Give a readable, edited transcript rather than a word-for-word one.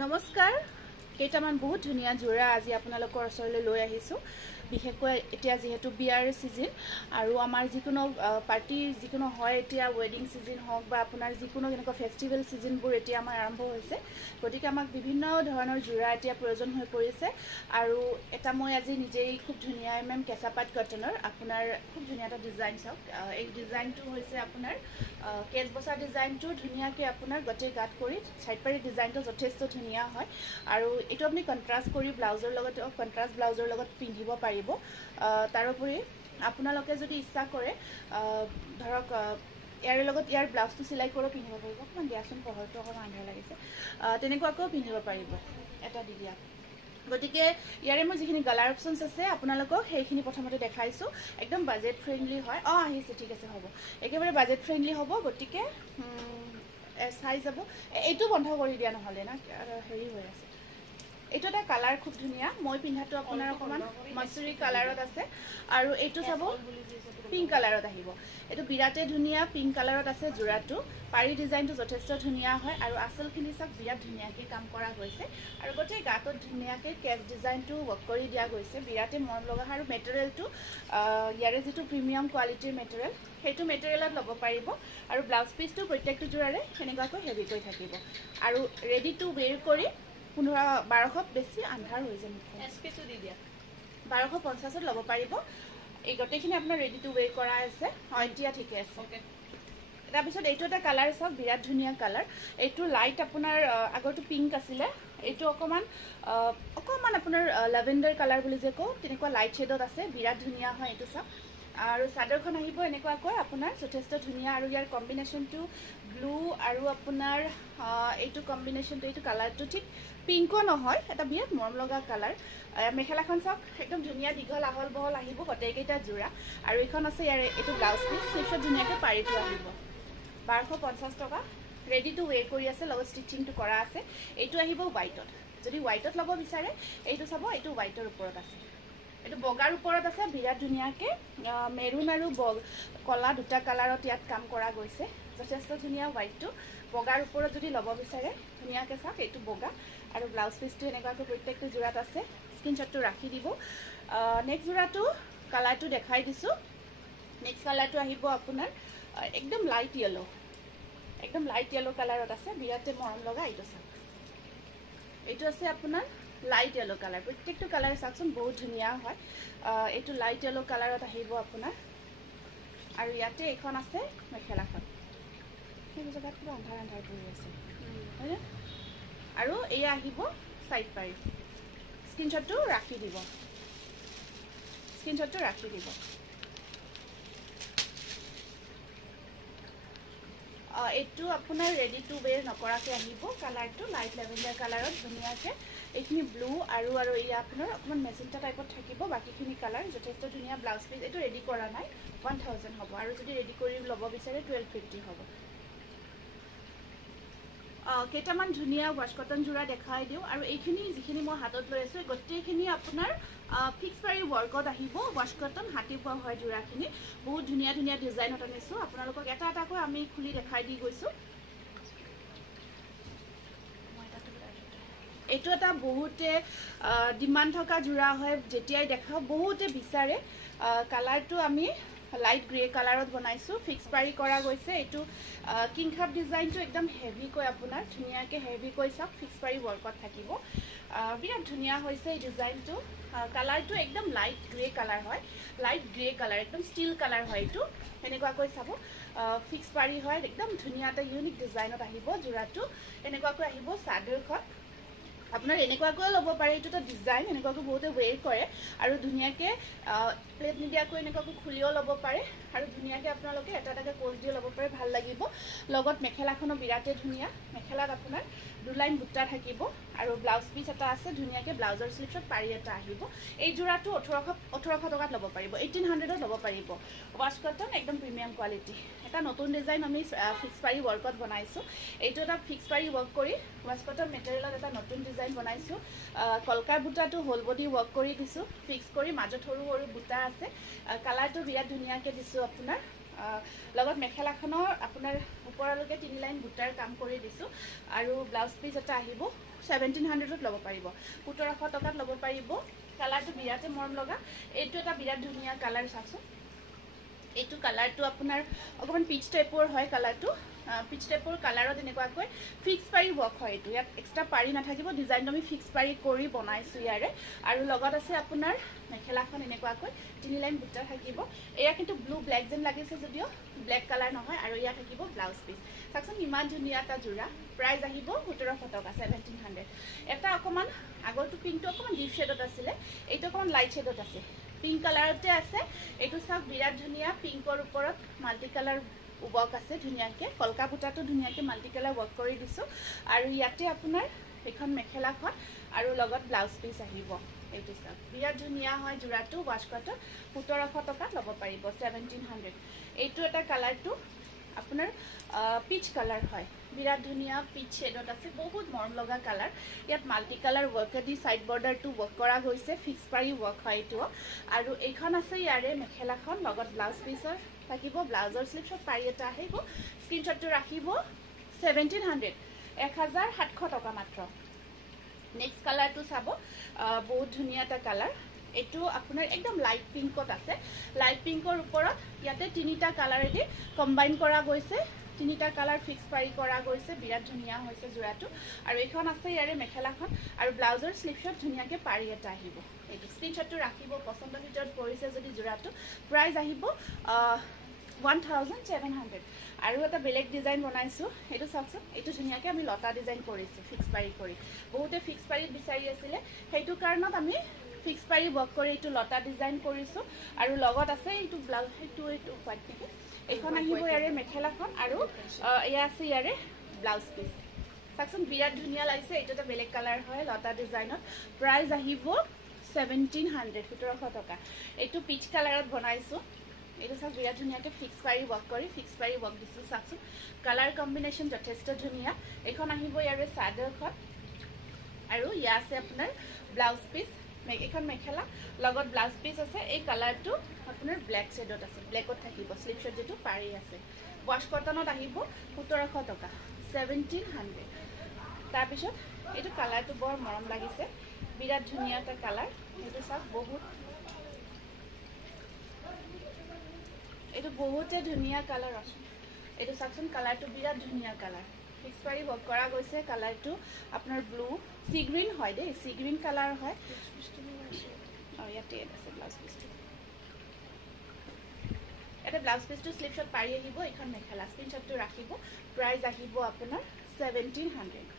নমস্কাৰ কেইটামান বহুত ধুনীয়া জোৰা আজি আপোনালোকৰ ওচৰলৈ লৈ আহিছো বিশেষকৈ এতিয়া যেহেতু বিয়াৰ সিজন আৰু আমাৰ যিকোনো পাৰ্টি যিকোনো হয় এতিয়া ওয়েডিং সিজন হওক বা আপোনাৰ যিকোনো এনেকুৱা ফেষ্টিভেল সিজনবোৰ এতিয়া আমাৰ আৰম্ভ হৈছে গতিকে আমাক বিভিন্ন ধৰণৰ জোৰা এতিয়া প্ৰয়োজন হৈ পৰিছে আৰু এটা মই আজি নিজেই খুব ধুনীয়া কেঁচাপাত কটনৰ আপোনাৰ খুব ধুনীয়া এটা ডিজাইন চাওক এই ডিজাইনটো হৈছে আপোনাৰ কেজ বসা ডিজাইনটো ধুনীয়াকৈ আপোনাৰ গটে গাত কৰি সাইড পাৰি ডিজাইনটো যথেষ্ট ধুনীয়া হয় আৰু এটো আপুনি কন্ট্ৰাস্ট কৰি ব্লাউজৰ লগত কন্ট্ৰাস্ট ব্লাউজৰ লগত পিন্ধিব পাৰিব তাৰোপৰি আপোনালোকে যদি ইচ্ছা কৰে ধৰক ইয়াৰ লগত ইয়াৰ ব্লাউজটো সিলাই কৰি পিন্ধিব পাৰিব অকমান দিয়াচোন পহৰটো অকমান আন্ধাৰ লাগিছে তেনেকুৱাকৈ পিন্ধিব পাৰিব এটা দি দিয়া গতিকে ইয়াৰে মই যিখিনি কালাৰ অপশনছ আছে আপোনালোকক সেইখিনি প্ৰথমতে দেখাইছো একদম বাজেট ফ্ৰেন্ডলি হয় আহিছে ঠিক আছে হ'ব একেবাৰে বাজেট ফ্ৰেন্ডলি হ'ব গতিকে চাই যাব এইটো বন্ধ কৰি দিয়া নহলে না হেৰি হৈ আছে এইটো এটা কালাৰ খুব ধুনীয়া মই পিন্ধাটো আপোনাৰ অকমান মসুৰী কালাৰত আছে আৰু এইটো চাব পিংক কালাৰত আহিব এইটো বিৰাটে ধুনীয়া পিংক কালাৰত আছে জোৰাটো পাৰি ডিজাইনটো যথেষ্ট ধুনীয়া হয় আৰু আসলখিনি সব বিৰাট ধুনীয়াকৈ কাম কৰা গৈছে আৰু গটে গাতত ধুনীয়াকৈ কেপ ডিজাইনটো ওয়াৰ্ক কৰি দিয়া গৈছে বিৰাটে মন লগা আৰু মেটেৰিয়েলটো ইয়াৰে যেটো প্ৰিমিয়াম কোৱালিটিৰ মেটেৰিয়েল হেতু মেটেৰিয়েলত ল'ব পাৰিব আৰু ব্লাউজ পিসটো প্ৰত্যেকটো জোৰাৰে এনেকুৱাকৈ হেভি কৰি থাকিব আৰু ৰেডি টু ওয়্যাৰ কৰি 1200 বেছি আন্ধাৰ হৈ যায় এসপি টো দি দিয়া 1250 ল'ব পাৰিব এই গটেখিনি আপোনাৰ ৰেডি টু ওয়্যাৰ কৰা আছে এতিয়া ঠিকে আছে ওকে তাৰ পিছত এইটো এটা কালাৰ সব বিৰাট ধুনীয়া কালাৰ এইটো লাইট আপোনাৰ আগৰটো পিংক আছিল এইটো অকমান আপোনাৰ ল্যাভেণ্ডাৰ কালাৰ বুলি যে কও তেনেকুৱা লাইট শেডত আছে বিৰাট ধুনীয়া হয় এইটো সব আৰু সাদৰখন আহিব এনেকুৱাকৈ আপোনাৰ যথেষ্ট ধুনীয়া আৰু ইয়াৰ কম্বিনেশনটো ব্লু আৰু আপোনাৰ এইটো কম্বিনেশনটো এইটো কালাৰটো ঠিক পিংকো নহয় এটা বিৰাট মৰম লগা কালাৰ মেখেলাখন সব একদম ধুনীয়া দীঘল আহল বহল আহিব গটেকেইটা জোৰা আৰু এইখন আছে ইয়াৰ এইটো ব্লাউজ পিস সেফট ধুনীয়াকৈ পাৰিটো আহিব 1250 টকা ৰেডি টু ওয়্যাৰ কৰি আছে লগত ষ্টিচিংটো কৰা আছে এইটো আহিব হোৱাইটত যদি হোৱাইটত ল'ব বিচাৰে এইটো চাব এইটো হোৱাইটৰ ওপৰত আছে এটো বগাৰ ওপৰত আছে বিৰাট ধুনীয়াকৈ মেৰুন আৰু কলা দুটা কালাৰত ইয়াত কাম কৰা গৈছে যথেষ্ট ধুনীয়া হোৱাইটটো বগাৰ ওপৰত যদি ল'ব বিচাৰে ধুনীয়াকৈ চাওক এইটো বগা আৰু ব্লাউজ পিসটো এনেকুৱাকৈ প্ৰত্যেকটো জোৰাত আছে স্ক্ৰিনশ্বটটো ৰাখি দিব নেক্সট জোৰাটো কালাৰটো দেখাই দিছো নেক্সট কালাৰটো আহিব আপোনাৰ একদম লাইট ইয়েলো কালাৰত আছে বিৰাটে মৰম লগা এইটো চাওক এইটো আছে আপোনাৰ লাইট ইয়েলো কালাৰ প্ৰত্যেকটো কালাৰ চাকচোন বহুত ধুনীয়া হয় এইটো লাইট ইয়েলো কালাৰত আহিব আপোনাৰ আৰু ইয়াতে এখন আছে মেখেলাখন সেই জগত পুৰা আন্ধাৰ পৰি আছে হয় আৰু এই আহিব সাইড পাৰি স্ক্ৰিনশ্বটটো ৰাখি দিব এইটো আপোনাৰ ৰেডি টু ওয়্যাৰ নকৰাকৈ আহিব কালাৰটো লাইট ল্যাভেণ্ডাৰ কালাৰত ধুনীয়াকৈ এইখিনি ব্লু আৰু এই আপোনাৰ অকমান মেজেন্টা টাইপত থাকিব বাকিখিনি কালাৰ যথেষ্ট ধুনীয়া ব্লাউজ পিস এইটো ৰেডি কৰা নাই 1000 হ'ব আৰু যদি ৰেডি কৰি ল'ব বিচাৰে 1250 হ'ব কেইটামান ধুনীয়া ওয়াশ কটন জোৰা দেখাই দিও আৰু এইখিনি যিখিনি মই হাতত লৈ আছো গটেখিনি আপোনাৰ ফিক্স পাৰি ওয়াৰ্কত আহিব ওয়াশ কটন হাতি পোৱা হয় জোৰাখিনি বহুত ধুনীয়া ধুনীয়া ডিজাইনত আনিছো আপোনালোকক এটা এটাকৈ আমি খুলি দেখাই দি গৈছো এইটো এটা বহুতে ডিমান্ড থকা জোৰা হয় যেতিয়াই দেখাও বহুতে বিচাৰে কালাৰটো আমি লাইট গ্ৰে কালাৰত বনাইছো ফিক্স পাৰি কৰা গৈছে এইটো কিং খাপ ডিজাইনটো একদম হেভি কৈ আপোনাৰ ধুনীয়াকৈ হেভি কৈ সব ফিক্স পাৰি ওয়াৰ্কত থাকিব বিৰাট ধুনীয়া হৈছে এই ডিজাইনটো কালাৰটো একদম লাইট গ্ৰে কালাৰ হয় লাইট গ্ৰে কালাৰ একদম ষ্টিল কালাৰ হয় এইটো এনেকুৱাকৈ চাব ফিক্স পাৰি হয় একদম ধুনীয়া এটা ইউনিক ডিজাইনত আহিব জোৰাটো এনেকুৱাকৈ আহিব সাদৰখন আপোনাৰ এনেকুৱাকৈ ল'ব পাৰে এইটো এটা ডিজাইন এনেকুৱাকৈ বহুতে ওয়্যাৰ কৰে আৰু ধুনীয়াকৈ প্লেট নিদিয়াকৈ এনেকুৱাকৈ খুলিও ল'ব পাৰে আৰু ধুনীয়াকৈ আপোনালোকে এটা এটাকৈ কোচ দি ল'ব পাৰে ভাল লাগিব লগত মেখেলাখনো বিৰাটে ধুনীয়া মেখেলাত আপোনাৰ দু লাইন বুটা থাকিব আৰু ব্লাউজ পিস এটা আছে ধুনীয়াকৈ ব্লাউজৰ স্লিভছত পাৰি এটা আহিব এই জোৰাটো 1800 টকাত ল'ব পাৰিব 1800ত ল'ব পাৰিব ওয়াশ কটন একদম প্ৰিমিয়াম কোৱালিটি এটা নতুন ডিজাইন আমি ফিক্স পাৰি ওয়াৰ্কত বনাইছো এইটো এটা ফিক্স পাৰি ওয়াৰ্ক কৰি ওয়াশ কটন মেটেৰিয়েলত এটা নতুন ডিজাইন বনাইছো কলকাৰ বুটাটো হোল বডি ওয়াৰ্ক কৰি দিছো ফিক্স কৰি মাজত সৰু সৰু বুটা আছে কালাৰটো বিৰাট ধুনীয়াকৈ দিছো আপোনাৰ লগত মেখেলাখনৰ আপোনাৰ ওপৰলৈকে 3 লাইন বুটাৰ কাম কৰি দিছোঁ আৰু ব্লাউজ পিচ এটা আহিব 1700ত ল'ব পাৰিব 1700 টকাত ল'ব পাৰিব কালাৰটো বিৰাটে মৰম লগা এইটো এটা বিৰাট ধুনীয়া কালাৰ চাওকচোন এইটো কালাৰটো আপোনাৰ অকমান পিচ টাইপৰ হয় কালাৰটো পিচ টাইপৰ কালাৰত এনেকুৱাকৈ ফিক্স পাৰি ৱৰ্ক হয় এইটো ইয়াত এক্সট্ৰা পাৰি নাথাকিব ডিজাইনটো আমি ফিক্স পাৰি কৰি বনাইছোঁ ইয়াৰে আৰু লগত আছে আপোনাৰ মেখেলাখন এনেকুৱাকৈ 3 লাইন বুটা থাকিব এয়া কিন্তু ব্লু ব্লেক যেন লাগিছে যদিও ব্লেক কালাৰ নহয় আৰু ইয়াত থাকিব ব্লাউজ পিচ চাওকচোন ইমান ধুনীয়া এটা জোৰা প্ৰাইচ আহিব 1700 টকা 1700 এটা অকমান আগৰটো পিংকটো অকমান ডিপ শেডত আছিলে এইটো অকমান লাইট শেডত আছে পিংক কালাৰতে আছে এইটো চাওক বিৰাট ধুনীয়া পিংকৰ ওপৰত মাল্টি কালাৰ ৱৰ্ক আছে ধুনীয়াকে কলকা বুটাটো ধুনীয়াকে মাল্টি কালাৰ ৱৰ্ক কৰি দিছোঁ আৰু ইয়াতে আপোনাৰ এখন মেখেলাখন আৰু লগত ব্লাউজ পিচ আহিব এইটো চাওক বিৰাট ধুনীয়া হয় জোৰাটো ৱাছ কটন 1700 টকাত ল'ব পাৰিব 1700 এইটো এটা কালাৰটো আপোনাৰ পিচ কালাৰ হয় বিৰাট ধুনীয়া পিচ শেডত আছে বহুত মৰম লগা কালাৰ ইয়াত মাল্টি কালাৰ ৱৰ্কেদি সাইড বৰ্ডাৰটো ৱৰ্ক কৰা গৈছে ফিক্স পাৰি ৱৰ্ক হয় এইটো আৰু এইখন আছে ইয়াৰে মেখেলাখন লগত ব্লাউজ পিচৰ থাকিব ব্লাউজৰ স্লিপছত পাৰি এটা আহিব স্ক্ৰীনশ্বটটো ৰাখিব 1700 1700 টকা মাত্ৰ নেক্সট কালাৰটো চাব বহুত ধুনীয়া এটা কালাৰ এইটো আপোনাৰ একদম লাইট পিংকত আছে লাইট পিংকৰ ওপৰত ইয়াতে 3টা কালাৰেদি কম্বাইন কৰা গৈছে 3টা কালাৰ ফিক্স পাৰি কৰা গৈছে বিৰাট ধুনীয়া হৈছে জোৰাটো আৰু এইখন আছে ইয়াৰে মেখেলাখন আৰু ব্লাউজৰ স্লিপছত ধুনীয়াকে পাৰি এটা আহিব এইটো স্ক্ৰীনশ্বটটো ৰাখিব পছন্দৰ ভিতৰত পৰিছে যদি জোৰাটো প্ৰাইস আহিব 1700 আৰু এটা বেলেগ ডিজাইন বনাইছোঁ এইটো চাওকচোন এইটো ধুনীয়াকে আমি লতা ডিজাইন কৰিছোঁ ফিক্স পাৰি কৰি বহুতে ফিক্স পাৰি বিচাৰি আছিলে সেইটো কাৰণত আমি ফিক্স পাৰি ৱৰ্ক কৰি এইটো লতা ডিজাইন কৰিছোঁ আৰু লগত আছে এইটো ব্লাউজ এইটো হোৱাইট নেকি এইখন আহিব ইয়াৰে মেখেলাখন আৰু এয়া আছে ইয়াৰে ব্লাউজ পিচ চাওকচোন বিৰাট ধুনীয়া লাগিছে এইটো এটা বেলেগ কালাৰ হয় লতা ডিজাইনত প্ৰাইস আহিব 1700 টকা এইটো পিচ কালাৰত বনাইছোঁ এইটো চাওক বিৰাট ধুনীয়াকে ফিক্স পাৰি ৱৰ্ক কৰি ফিক্স পাৰি ৱৰ্ক দিছোঁ চাওকচোন কালাৰ কম্বিনেশ্যন যথেষ্ট ধুনীয়া এইখন আহিব ইয়াৰে চাদৰখন আৰু ইয়া আছে আপোনাৰ ব্লাউজ পিচ এইখন মেখেলা লগত ব্লাউজ পিচ আছে এই কালাৰটো আপোনাৰ ব্লেক শেডত আছে ব্লেকত থাকিব স্লিপছত যেটো পাৰি আছে ৱাছ কটনত আহিব 1700 টকা 1700 তাৰপিছত এইটো কালাৰটো বৰ মৰম লাগিছে বিৰাট ধুনীয়া এটা কালাৰ এইটো চাওক এইটো বহুতে ধুনীয়া কালাৰ আছে এইটো চাওকচোন কালাৰটো বিৰাট ধুনীয়া কালাৰ ফিক্স পাৰি ৱৰ্ক কৰা গৈছে কালাৰটো আপোনাৰ ব্লু সি গ্ৰীন হয় দেই সি গ্ৰীন কালাৰ হয় ইয়াতে আছে ব্লাউজ পিচটো এটা ব্লাউজ পিচটো স্লিপছত পাৰি আহিব এইখন মেখেলা স্ক্ৰীনশ্বটটো ৰাখিব প্ৰাইস আহিব আপোনাৰ 1700